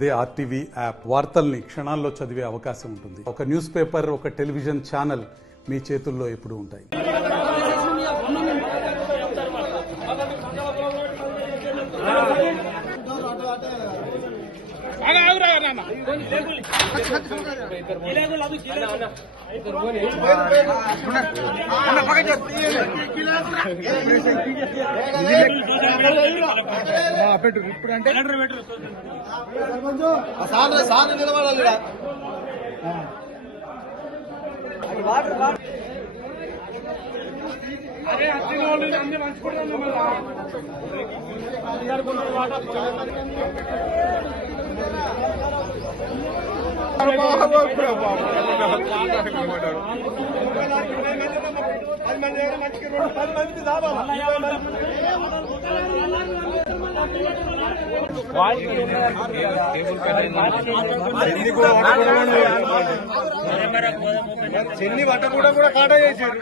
అదే RTV app వార్తల్ని క్షణాల్లో చదివే అవకాశం ఉంటుంది. ఒక న్యూస్ పేపర్, ఒక టెలివిజన్ ఛానల్ మీ చేతుల్లో ఎప్పుడూ ఉంటాయి. ఇప్పుడు అంటే నిలబడాలి. అరే అన్ని మంచుకుంటాను. చెన్ని వట్ట కూడా కాటా చేశారు.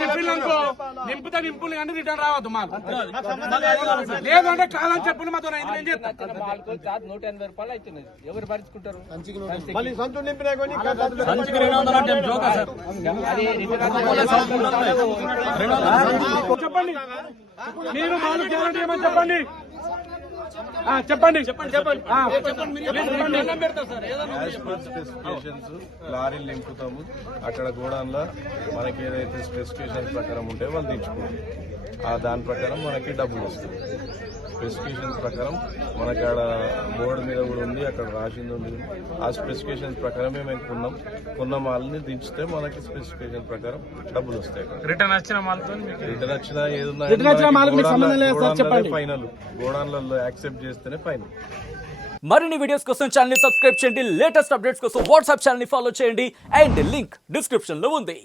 చెప్పినాకో నింపుతా నింపులు కానీ రిటర్న్ రావద్దు మాకు. లేదంటే కాదని చెప్పిన మాతో 180 రూపాయలు అవుతున్నది. ఎవరు భరించుకుంటారు? చెప్పండి, మీరు మాకు గ్యారంటీ ఏమని చెప్పండి. చెప్పండి స్పెసిఫికేషన్స్ లారీలు నింపుతాము. అక్కడ గోడాన్లో మనకి ఏదైతే స్పెసిఫికేషన్స్ ప్రకారం ఉంటే వాళ్ళు తెచ్చుకోవాలి. దాని ప్రకారం మనకి డబ్బులు వస్తుంది. స్పెసిఫికేషన్స్ ప్రకారం మనకి ఆడ బోర్డు మీద కూడా ఉంది, అక్కడ రాసింది ఉంది. ఆ స్పెసిఫికేషన్స్ ప్రకారమే మేము కొన్న మాల్ని దించితే మనకి స్పెసిఫికేషన్ ప్రకారం డబ్బులు వస్తాయి. రిటర్న్ వచ్చిన రిటర్న్ వచ్చినా ఏదున్నా ఫైనల్ గోడాన్లలో యాక్సెప్ట్ చేస్తేనే ఫైనల్. మరిన్ని వీడియోస్ కోసం ఛానల్ ని సబ్స్క్రైబ్ చేయండి. లేటెస్ట్ అప్డేట్స్ కోసం వాట్సాప్ ఛానల్ ని ఫాలో చేయండి. అండ్ లింక్ డిస్క్రిప్షన్ లో ఉంది.